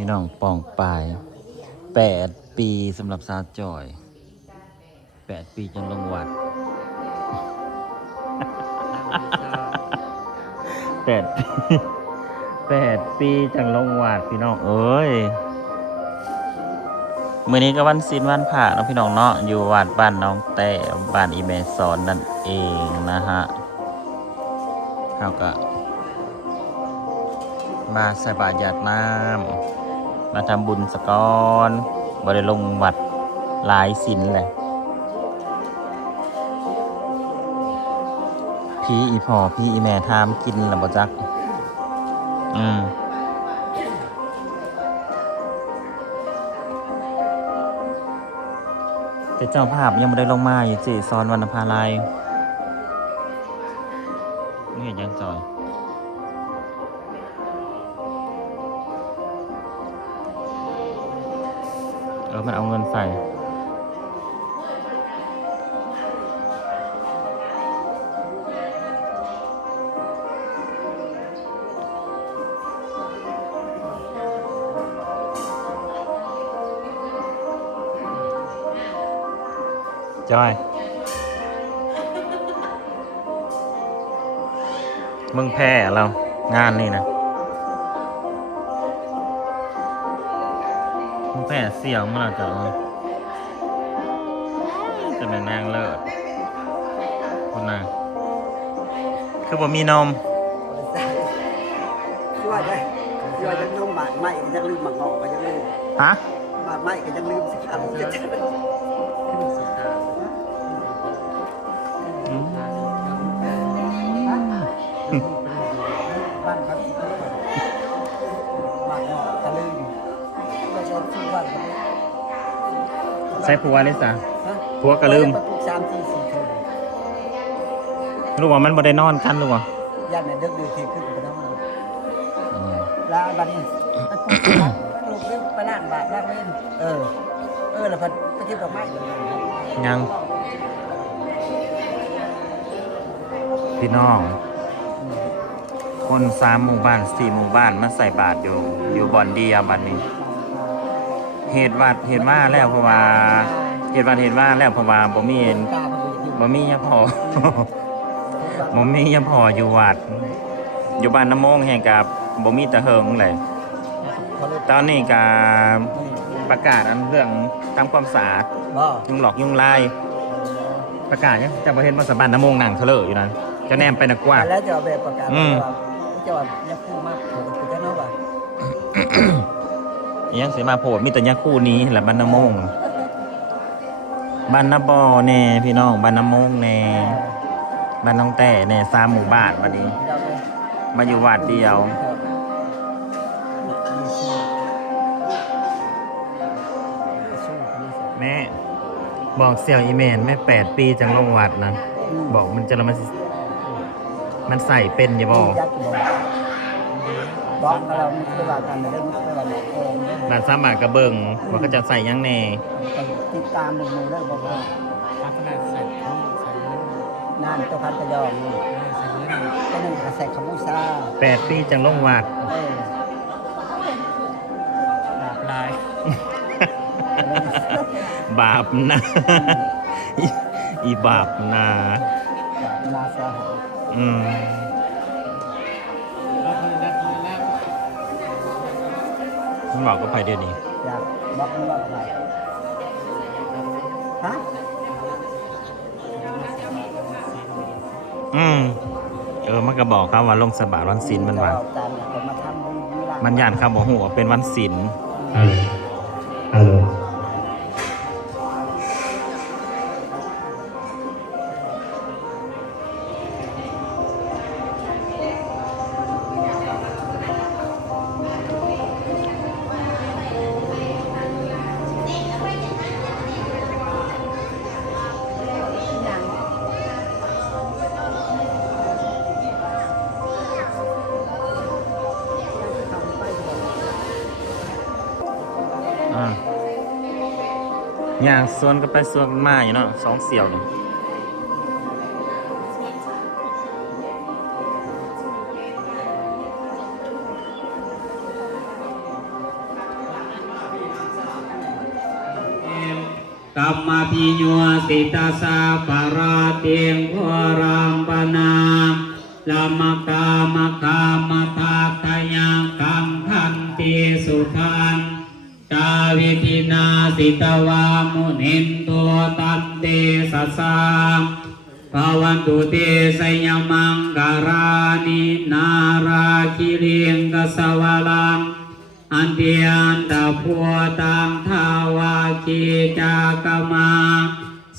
พี่น้องป่องปลาย8 ปีสำหรับสาวจอย8 ปีจนลงวัด8 ปี8 ปีจังลงวัดพี่น้องเอ้ยมื้อนี้ก็วันศีลวันพระเนาะพี่น้องเนาะอยู่วัดบ้านน้องแต่บ้านอีแม่สอนนั่นเองนะฮะเขาก็มาใส่บาตรหยาดน้ำมาทำบุญสะก้อนบ่ได้ลงวัดหลายศีลเลยพี่อีพ่อพี่อีแม่ทามกินแล้วบ่จักแต่เจ้าภาพยังไม่ได้ลงมาอยู่สิซอนวรรณภาลัยนี่เห็นยังจอยมันเอาเงินใส่จอยมึงแพ้เรางานนี่นะมึงแพ้เสี่ยวเมื่อไหร่จะเป็นนางเลิศคนน่ะคือบ่มีนมช่วยได้ช่วยจะลืมบาดไม้ก็จะลืมหมักงอกก็จะลืมฮะบาดไม้ก็จะลืมสิครับบ้านครับบาดงอกก็ลืมก็ชอบชื่อบ้านใส่ผัวเลยจ้ะผัวก็ลืม3-4 เทื่อรู้ว่ามันบ่ได้นอนกันหรือเปล่าย่านเนี่ยดึกๆทีขึ้นไปนอนแล้วบัดนี้มันปลูกไปล้างบาดล้างเล่นแล้วพัดไปเก็บดอกไม้ยังพี่น้องคน3 หมู่บ้าน4 หมู่บ้านมาใส่บาตรอยู่บ่อนเดียวบัดนี้เหตุว่าแล้วเพราะว่าแล้วเพราะว่าบ่มียาพอ บ่มียาพออยู่วัดอยู่บ้านน้ำมงแห่งกับบ่มีตะเหิงเลยตอนนี้ก็ประกาศอันเรื่องทำความสะอาดยุงหลอกยุงลายประกาศยังจะบ่เห็นว่าสบ้านน้ำมงนั่งเถลออยู่นั้นจะแนมไปนักกว่าแล้วจะเอาแบบประกาศจะว่ายาคู่มากผมก็จะเนาะว่ายังสิมาโผล่มีแต่ยาคู่นี้แหละบ้านน้ำมงบ้านน้ำบ่อแน่พี่น้องบ้านน้ำมงแน่บ้านน้องแต่แน่3 หมู่บ้านบัดนี้มาอยู่วัดเดียวแม่บอกเสี่ยวอีแมนแม่8 ปีจังลงวัดนะบอกมันจะมันใส่เป็นอย่าบอกเราไม่เคยว่ากันไม่ได้ไม่เคยว่าโกงบาดซ้ำบาดกระเบิงว่าเขาจะใส่ยังแน่ติดตามมือได้บอกว่าพัฒนาใส่นั่นตัวพัฒยองนี่ก็นั่นใส่ขมุซ่า8 ปีจังลงวัดลายบาปนะอีบาปนะลาซามันบอกก็ไปเดี๋ยวนี้อยากบอกมันว่าอะไรฮะมันก็บอกครับว่าลงสบาวันศีลมันว่ามันย่านครับบอกหัวเป็นวันศีลฮัลโหลย่างส่วนก็ไปส่วนมาอยู่เนาะ2 เสี่ยวนี่ กัมมาปิโยสิตาสาปาราเตียงโครัมปนาลามกามกามทาตยังกังขันติสุขันตาวิทินาสิตวามุนินโตตันเตสัสสาภวันตุเตสยมังการานินาราคิเริงกสวาลังอันเดียนตาพัวตังทาวาคีจากมา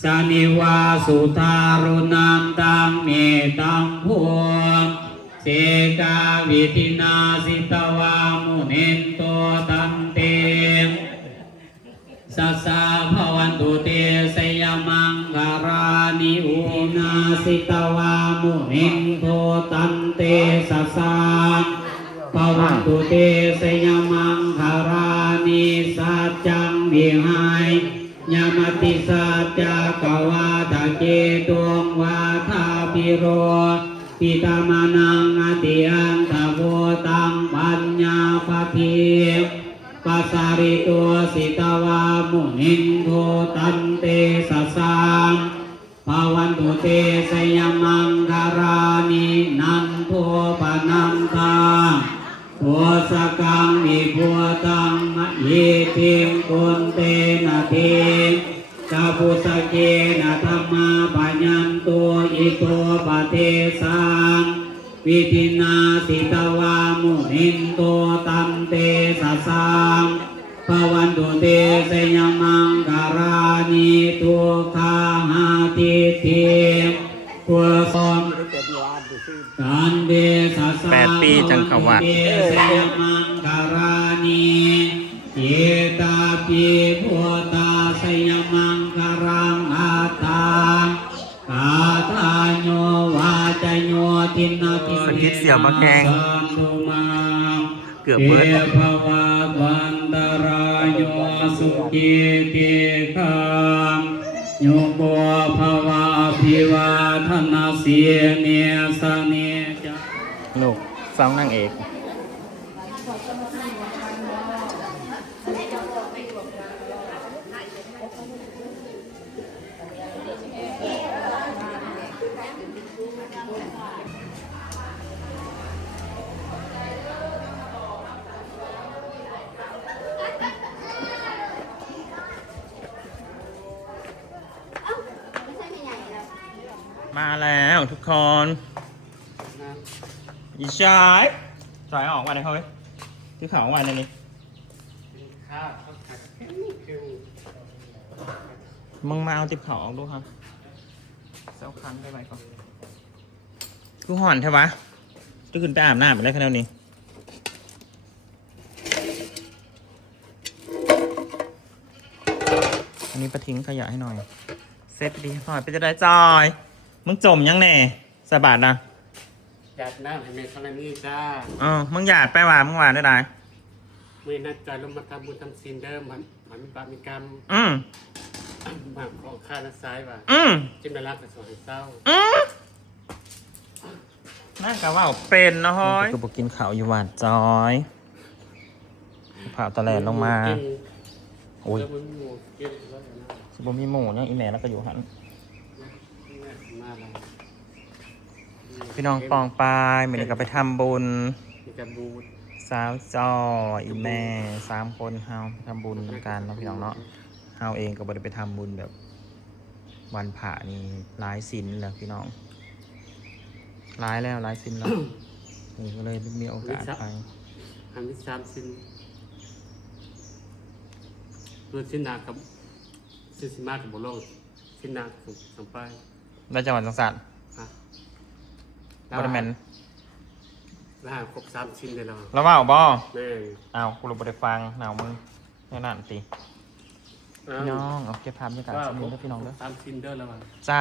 สานิวาสุทารุนันตังเมตังพัวเสกาวิทินาสิตวามุนินโตตันเตสัสสะภวันตุเตสยมังการานิอุนาสิตวามุนินโตตันเตสัสสะภวันตุเตสยมังการานิสัจจังวิหายยามติสัจจะกวาทะเกตุงวาทาปิโรปิตามานังอติอันทโวตังปัญญาปภิปัสสาริตัวสิตวามุนินโทตันเตสัสสะภวันตุเตสยมังคารานินันโทปนันตาโวสกังมิพัวตังเยติมกุนเตนะเทกาปุสเกนะธรรมาปัญญันตัวอิโตปะเทสังวิทินาสิตวามุนินโตตันเตสัสสะภวันตุเตสยมังการานิทุกขาหาติเทปัวสมกันเดสัสสะ 8 ปีจังเขาวัด สยมังการานิเจตาปิพุตาสยมังการังอาตากาทาโยวาจโยตินาติ สกิดเสี่ยวมะแกง เกือบ เอ เบิด ภวะวันตรายโยสุขิติคังโยโกภวะอภิวาทนาเสียเนสเนจ ลูกฟังนางเอก มาแล้วทุกคนอีชายสายออกมาเลยเขาเว้ยที่เขาออกมาในนี้มึงมาเอาติบเขาออกดูครับเจ้าคันได้ไหมก่อนกูห่อนใช่ปะจะขึ้นไปอาบน้ำไปได้แค่นี้อันนี้ประทิ้งขยะให้หน่อยเซฟดีหน่อยไปจะได้จอยมึงจมยังแน่สะบาดนะ หยาดน้ำให้เมฆรณีจ้า มึงหยาดไปว่ามึงว่าได้ได มือนัดจอยลงมาทำบุญทำศีลเดิมมันมีบาปมีกรรม อืม บาปของข้าและซ้ายว่ะ อืม จึงได้รักแต่สวยเศร้า น่ากะว่าเป็นนะฮอยคือบอกกินข้าวอยู่หวานจอยผ่าตะแลนลงมา กิน โอ้ย แล้วมึงหมูกินแล้วนะ สิบ่มีหมูยังอีแม่แล้วก็อยู่หัน มาแล้ว พี่น้องปองปายเหมือนกับไปทำบุญ มีกระบูด สาวจอยอีแม่3 คนเฮาทำบุญกันเนาะพี่น้องเนาะเฮาเองก็บ่ได้ไปทำบุญแบบวันพระนี่หลายศีลแหละพี่น้องหลายแล้วหลายศีลแล้วนี่ก็เลยมีโอกาสไป หันที่3สิ้นตัวสิ้นนากับสิ้นสิมากับโบโลกสิ้นนากับสัมไป แล้วจังหวัดสังสรรค์ ฮะ บริแมน แล้วหาครบ3สิ้นเลยเหรอ แล้วว่าบ่ แม่ง อ้าวกูรู้บ่ได้ฟังหนาวมึงแน่นั่นติพี่น้องเอาเก็บภาพบรรยากาศสักนิดเด้อพี่น้องเด้อ 3สิ้นเด้อแล้วว่ะ จ้า